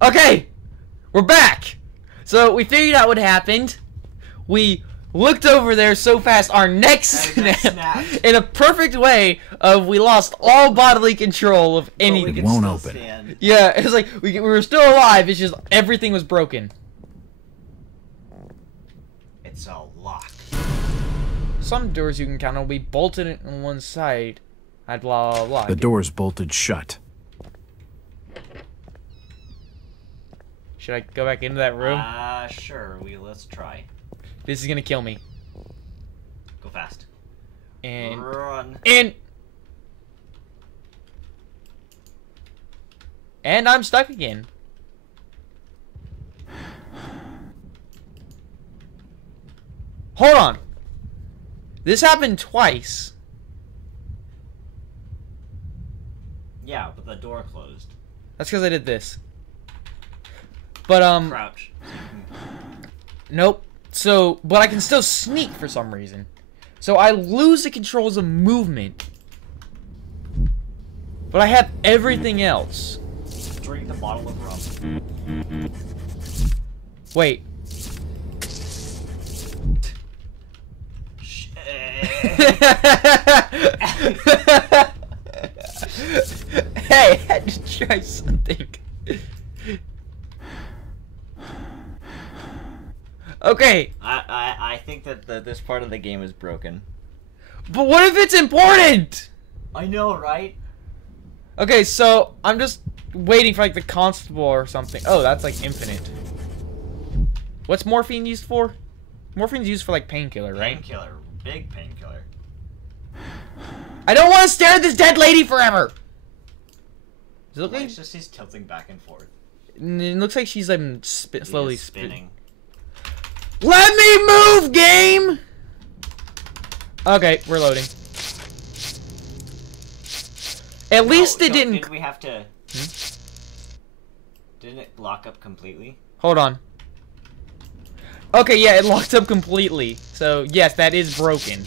Okay, we're back. So we figured out what happened. We looked over there so fast, our neck snapped in a perfect way. We lost all bodily control of anything. It won't open. Stand. Yeah, it's like we were still alive. It's just everything was broken. It's all locked. Some doors you can count will be bolted on one side. I'd blah blah blah. The door's bolted shut. Should I go back into that room? Sure. Let's try. This is gonna kill me. Go fast. And run. And I'm stuck again. Hold on. This happened twice. Yeah, but the door closed. That's because I did this. But Crouch. Nope. So, but I can still sneak for some reason. So I lose the controls of movement. But I have everything else. Drink the bottle of rum. Wait. Hey, I had to try something. Okay. I think that this part of the game is broken. But what if it's important? I know, right? Okay, so I'm just waiting for like the constable or something. Oh, that's like infinite. What's morphine used for? Morphine's used for like painkiller, right? Painkiller. Big painkiller. I don't want to stare at this dead lady forever. Does it look like It's just he's tilting back and forth. it looks like she's slowly spinning. Let me move, game! Okay, we're loading. At least it didn't... Did we have to... Didn't it lock up completely? Hold on. Okay, yeah, it locked up completely. So, yes, that is broken.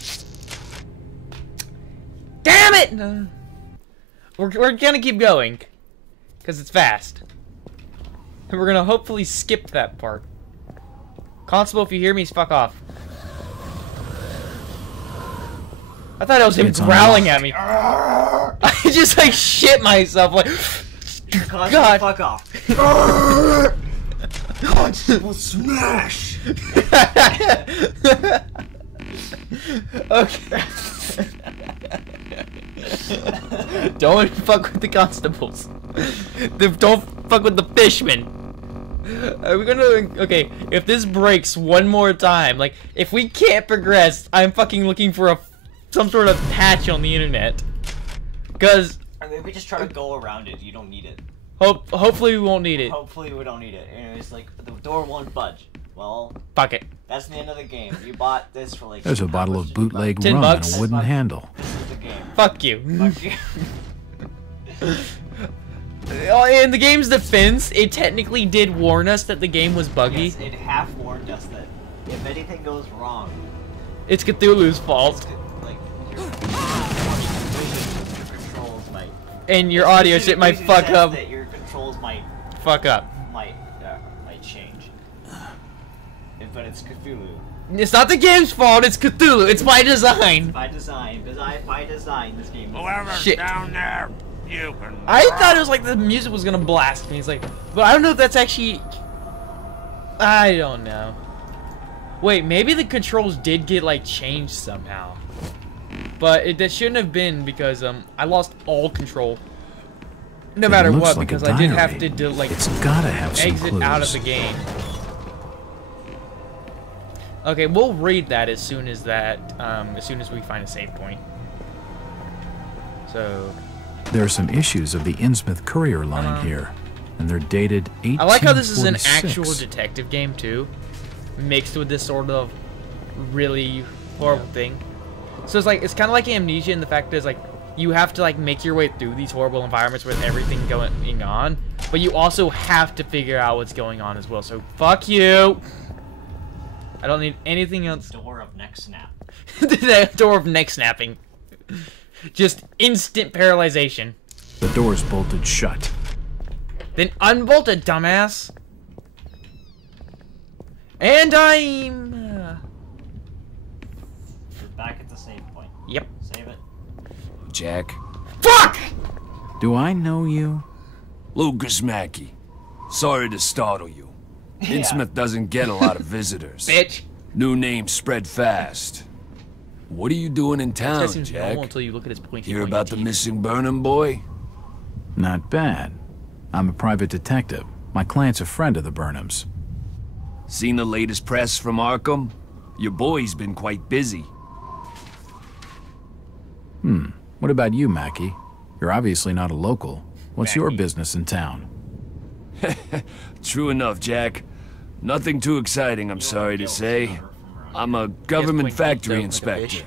Damn it! No. We're gonna keep going. Because it's fast. And we're gonna hopefully skip that part. Constable, if you hear me, fuck off. I thought it was him growling at me. I just like shit myself like. God, fuck off. Constable smash. Okay. Don't fuck with the constables. Don't fuck with the fishmen. Are we gonna... Okay, if this breaks one more time, like, if we can't progress, I'm fucking looking for some sort of patch on the internet. Because... I mean, we just try to go around it. You don't need it. Hopefully we won't need it. Hopefully we don't need it. And it's like, the door won't budge. Well... Fuck it. That's the end of the game. You bought this for like... There's a bottle of bootleg $10 rum and a wooden handle. This is the game. Fuck you. Fuck you. In the game's defense, it technically did warn us that the game was buggy. Yes, it half warned us that if anything goes wrong, it's Cthulhu's fault. Like, your controls might... And your audio shit might fuck up. That your controls might... Fuck up. Might change. But it's Cthulhu. It's not the game's fault, it's Cthulhu. It's by design. By design. By design, this game is... Whoever's Shit. down there, you can... I thought it was like the music was gonna blast me. It's like, but I don't know if that's actually... I don't know. Wait, maybe the controls did get like changed somehow. But that shouldn't have been because I lost all control. No matter what, like because I did have to It's gotta have some exit clues. out of the game. Okay, we'll read that as soon as we find a save point. So There are some issues of the Innsmouth Courier line here, and they're dated 1846. I like how this is an actual detective game too, mixed with this sort of really horrible thing. So it's kind of like Amnesia in the fact that it's like you have to like make your way through these horrible environments with everything going on, but you also have to figure out what's going on as well. So fuck you. I don't need anything else. Door of neck snap. The door of neck snapping. Just instant paralyzation. The door's bolted shut. Then unbolt it, dumbass. And I'm... We're back at the save point. Yep. Save it. Jack? Fuck! Do I know you? Lucas Mackey. Sorry to startle you. Innsmouth doesn't get a lot of visitors. Bitch. New names spread fast. What are you doing in This guy town, seems Jack? normal until you look at his pointy Hear pointy about the teeth. missing Burnham boy? Not bad. I'm a private detective. My client's a friend of the Burnhams. Seen the latest press from Arkham? Your boy's been quite busy. What about you, Mackie? You're obviously not a local. What's your Mackie. business in town? True enough, Jack. Nothing too exciting, I'm sorry to say. I'm a government pointy factory teeth, though, like a inspector. fish.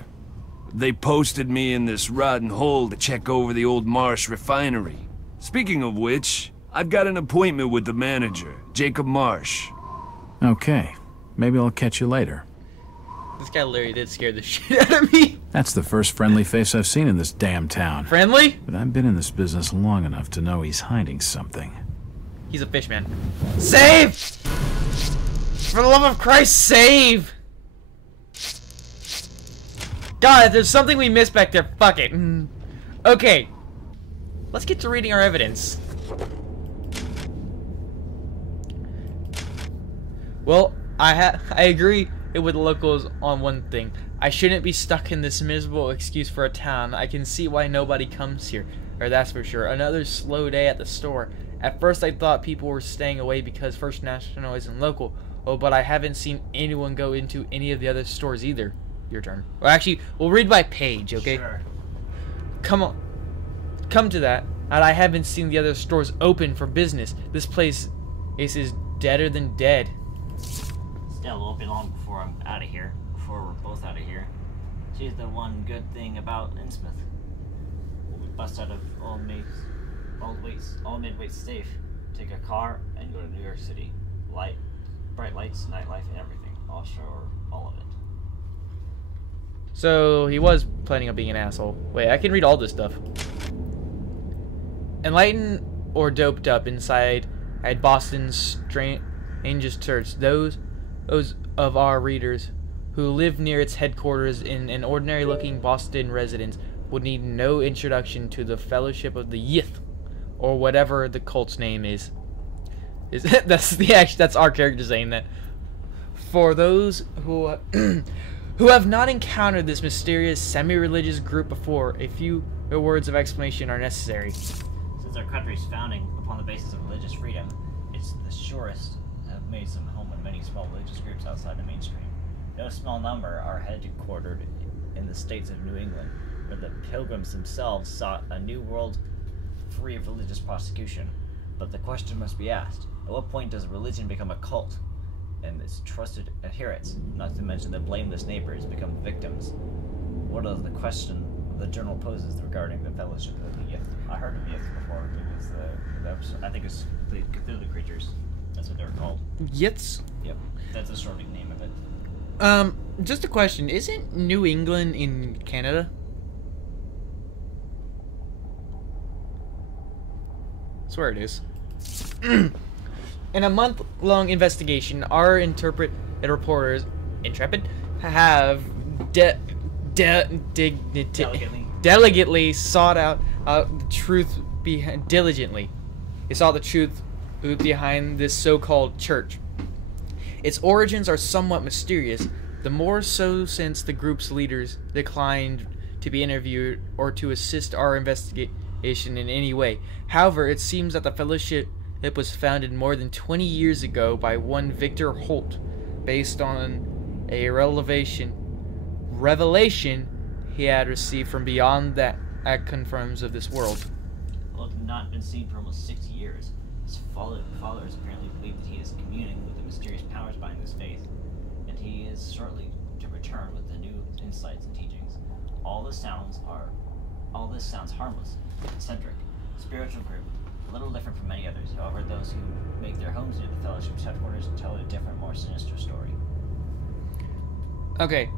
They posted me in this rotten hole to check over the old Marsh refinery. Speaking of which, I've got an appointment with the manager, Jacob Marsh. Okay. Maybe I'll catch you later. This guy literally did scare the shit out of me. That's the first friendly face I've seen in this damn town. Friendly? But I've been in this business long enough to know he's hiding something. He's a fish man. Save! For the love of Christ, save! God, if there's something we missed back there, fuck it. Okay. Let's get to reading our evidence. Well, I agree with the locals on one thing. I shouldn't be stuck in this miserable excuse for a town. I can see why nobody comes here. Or that's for sure. Another slow day at the store. At first I thought people were staying away because First National isn't local. Oh, but I haven't seen anyone go into any of the other stores either. Your turn. Or actually, we'll read by page, okay? Sure. Come on. Come to that. And I haven't seen the other stores open for business. This place is deader than dead. Still, it won't be long before I'm out of here. Before we're both out of here. She's the one good thing about Innsmouth. We bust out of all midweight safe, take a car, and go to New York City. Bright lights, nightlife, and everything. I'll show her all of it. So he was planning on being an asshole. Wait, I can read all this stuff. Enlightened or doped up inside at Boston's strangest church. Those of our readers who live near its headquarters in an ordinary-looking Boston residence would need no introduction to the Fellowship of the Yith, or whatever the cult's name is. That's our character saying that. For those who who have not encountered this mysterious semi-religious group before, a few words of explanation are necessary. Since our country's founding upon the basis of religious freedom, it's the surest have made some home in many small religious groups outside the mainstream. No small number are headquartered in the states of New England, where the Pilgrims themselves sought a new world free of religious persecution. But the question must be asked, at what point does a religion become a cult, and its trusted adherents, not to mention the blameless neighbors, become victims? What is the question the journal poses regarding the Fellowship of the Yith? I heard of Yith before. It was the episode, I think it's the Cthulhu creatures. That's what they're called. Yiths? Yep, that's the short name of it. Just a question. Isn't New England in Canada? I swear it is. In a month-long investigation, our reporters, intrepid, have delicately sought out the truth diligently. They saw the truth behind this so-called church. Its origins are somewhat mysterious, the more so since the group's leaders declined to be interviewed or to assist our investigation in any way. However, it seems that the fellowship was founded more than 20 years ago by one Victor Holt, based on a revelation he had received from beyond that confirms of this world. Well, it had not been seen for almost 60 years. His followers apparently believe that he is communing with the mysterious powers behind this faith, and he is shortly to return with the new insights and teachings. All this sounds harmless, eccentric, spiritual group, a little different from many others. However, those who make their homes near the Fellowship's headquarters tell a different, more sinister story. Okay,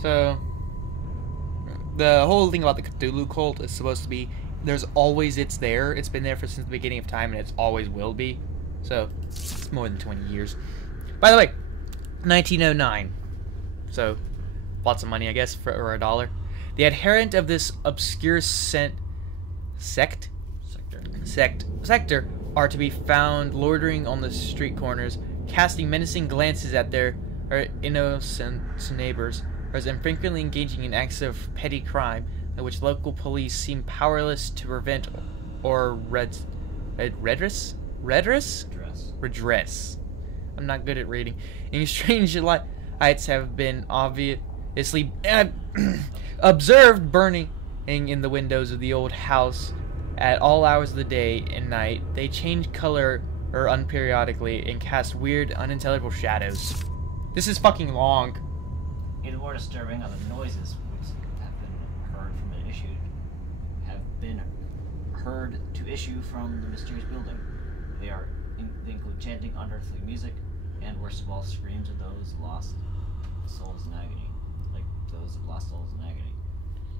so the whole thing about the Cthulhu cult is supposed to be there's always it's there. It's been there since the beginning of time, and it's always will be. So, it's more than 20 years. By the way, 1909. So, lots of money, I guess, for $1. The adherent of this obscure sector are to be found loitering on the street corners, casting menacing glances at their innocent neighbors, and frequently engaging in acts of petty crime, which local police seem powerless to prevent or redress. I'm not good at reading. And strange lights have been obviously observed burning in the windows of the old house at all hours of the day and night. They change color or unperiodically and cast weird, unintelligible shadows. This is fucking long. Even more disturbing are the noises which have been heard to issue from the mysterious building. They include chanting, unearthly music, and worst of all, screams of those lost souls in agony, like those of lost souls in agony.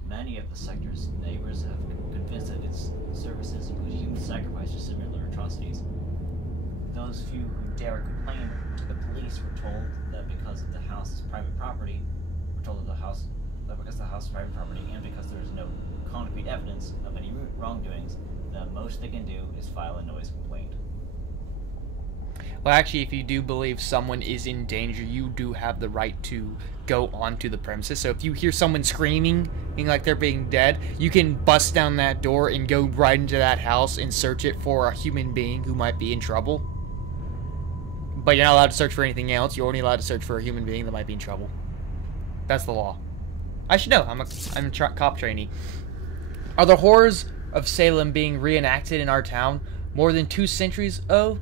Many of the sector's neighbors have convinced that its services include human sacrifice or similar atrocities. Those few who dare complain to the police were told that because the house is private property, and because there is no concrete evidence of any wrongdoings, the most they can do is file a noise complaint. Well, actually, if you do believe someone is in danger, you do have the right to go onto the premises. So if you hear someone screaming like they're being dead, you can bust down that door and go right into that house and search it for a human being who might be in trouble. But you're not allowed to search for anything else. You're only allowed to search for a human being that might be in trouble. That's the law. I should know. I'm a cop trainee. Are the horrors of Salem being reenacted in our town more than 2 centuries? Oh,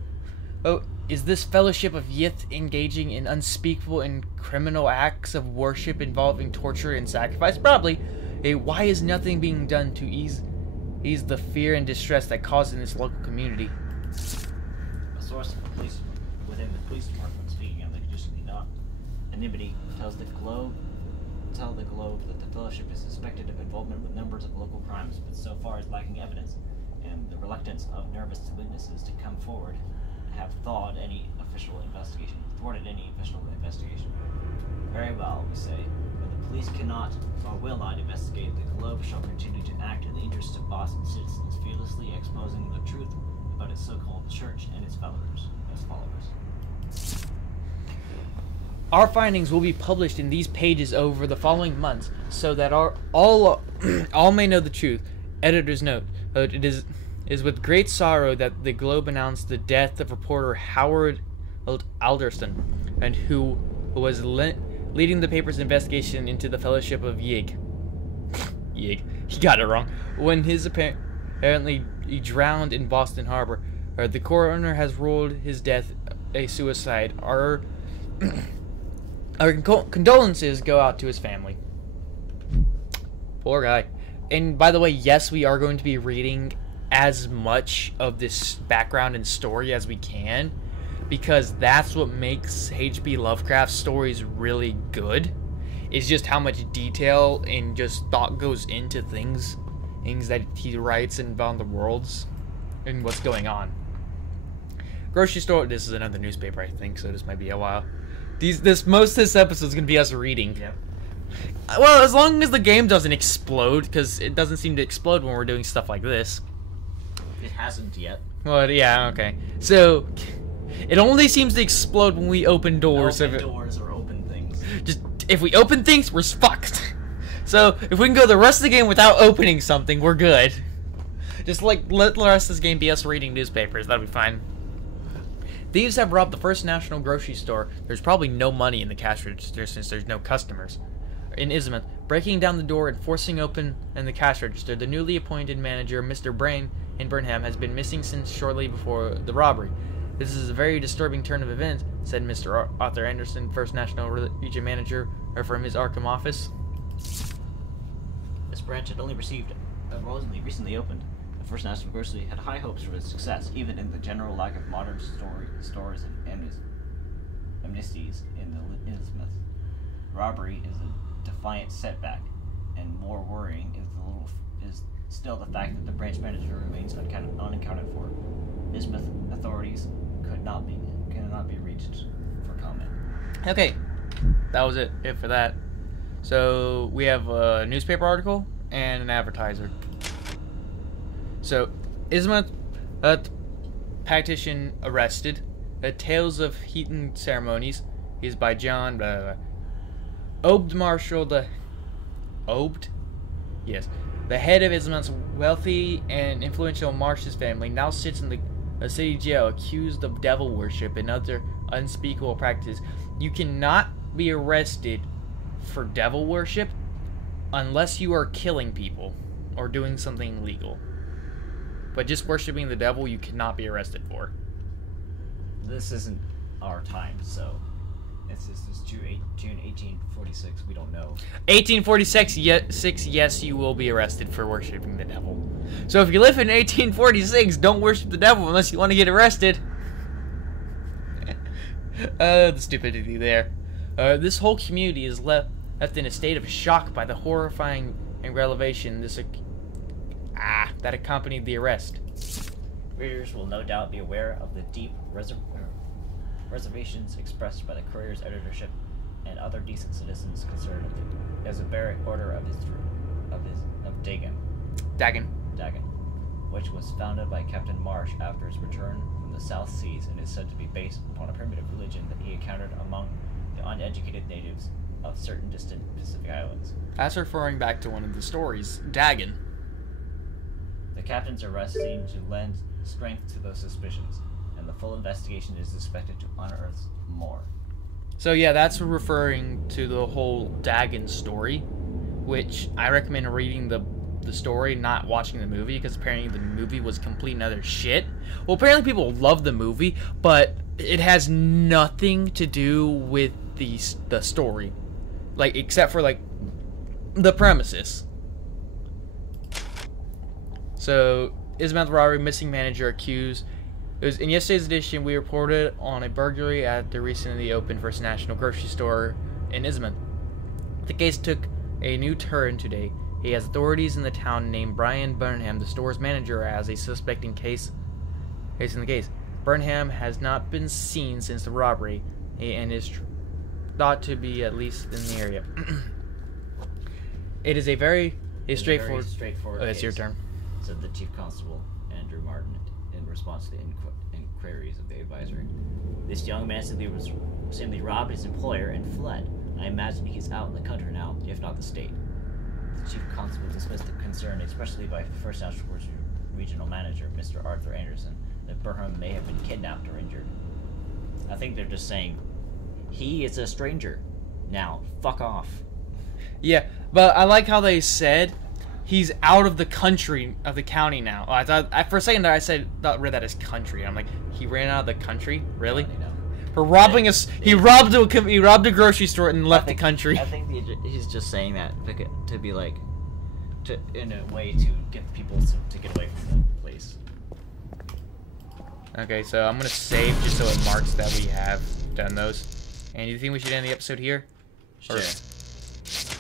is this fellowship of Yith engaging in unspeakable and criminal acts of worship involving torture and sacrifice? Probably. Why is nothing being done to ease the fear and distress that causes in this local community? A source of the police within the police department, speaking of the conditionally not anonymity, tells the Globe that the fellowship is suspected of involvement with numbers of local crimes, but so far is lacking evidence, and the reluctance of nervous witnesses to come forward have thwarted any official investigation. Very well, we say. When the police cannot or will not investigate, the Globe shall continue to act in the interests of Boston citizens, fearlessly exposing the truth about its so-called church and its followers. Our findings will be published in these pages over the following months, so that all may know the truth. Editor's note: it is with great sorrow that the Globe announced the death of reporter Howard Alderston, and who was leading the paper's investigation into the Fellowship of Yig. Yig, he got it wrong. When his apparently he drowned in Boston Harbor, the coroner has ruled his death a suicide. Our condolences go out to his family. Poor guy. And by the way, yes, we are going to be reading as much of this background and story as we can, because that's what makes H.P. Lovecraft's stories really good, is just how much detail and just thought goes into things that he writes and on the worlds and what's going on. Grocery store. This is another newspaper, I think, so this might be a while. Most of this episode is gonna be us reading. Yep. Well, as long as the game doesn't explode, because it doesn't seem to explode when we're doing stuff like this. It hasn't yet. Well, yeah, okay. So, it only seems to explode when we open doors. Doors or open things. Just, if we open things, we're fucked. So, if we can go the rest of the game without opening something, we're good. Just, let the rest of this game be us reading newspapers. That'll be fine. Thieves have robbed the First National grocery store. There's probably no money in the cash register since there's no customers. In Ismouth, breaking down the door and forcing open the cash register, the newly appointed manager, Mr. Brain in Burnham, has been missing since shortly before the robbery. This is a very disturbing turn of events, said Mr. Arthur Anderson, First National Region Manager, from his Arkham office. This branch had only recently opened. The First National Grocery had high hopes for its success, even in the general lack of modern stores and amnesties in Ismouth. Robbery is a defiant setback, and more worrying is Still, the fact that the branch manager remains unaccounted for, Ismith authorities cannot be reached for comment. Okay, that was it for that. So we have a newspaper article and an advertiser. So, Ismith, tactician arrested. Tales of Heathen Ceremonies. He's by John. Obed Marshall. Obed? Yes. The head of Ismith's wealthy and influential Marsh's family now sits in a city jail accused of devil worship and other unspeakable practices. You cannot be arrested for devil worship unless you are killing people or doing something illegal. But just worshiping the devil, you cannot be arrested for. This isn't our time, so it's June 1846. We don't know. 1846, yes, you will be arrested for worshiping the devil. So if you live in 1846, don't worship the devil unless you want to get arrested. The stupidity there. This whole community is left in a state of shock by the horrifying revelation that accompanied the arrest. Readers will no doubt be aware of the deep reservations expressed by the Courier's editorship and other decent citizens concerned as a bare order of Dagon, which was founded by Captain Marsh after his return from the South Seas and is said to be based upon a primitive religion that he encountered among the uneducated natives of certain distant Pacific islands. That's referring back to one of the stories, Dagon. The captain's arrest seemed to lend strength to those suspicions, and the full investigation is expected to unearth more. So yeah, that's referring to the whole Dagon story, which I recommend reading the story, not watching the movie, because apparently the movie was complete and utter shit. Well, apparently people love the movie, but it has nothing to do with the story, like except for like the premises. So, Ismith robbery, missing manager accused. It was in yesterday's edition. We reported on a burglary at the recently opened First National grocery store in Ismith. The case took a new turn today. He has authorities in the town named Brian Burnham, the store's manager, as a suspect in the case. Burnham has not been seen since the robbery and is thought to be at least in the area. It is a very straightforward. Oh, it's your turn. Said the Chief Constable, Andrew Martin, in response to the inquiries of the advisory. This young man simply robbed his employer and fled. I imagine he's out in the country now, if not the state. The Chief Constable dismissed the concern, especially by First National Regional Manager, Mr. Arthur Anderson, that Burnham may have been kidnapped or injured. I think they're just saying, he is a stranger. Now, fuck off. Yeah, but I like how they said he's out of the country, of the county now. I thought, for a second there, I read that as country. I'm like, he ran out of the country? Really? For robbing us, he robbed a grocery store and left the country. I think he's just saying that to be like, in a way to get people to get away from the place. Okay, so I'm gonna save just so it marks that we have done those. And do you think we should end the episode here? Sure.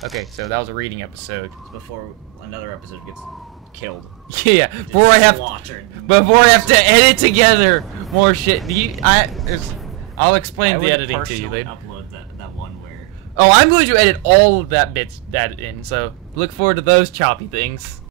Okay, so that was a reading episode. Before another episode gets killed. Yeah, before I have to edit together more shit. I'll explain the editing to you later. Upload that one where. Oh, I'm going to edit all of that in. So look forward to those choppy things.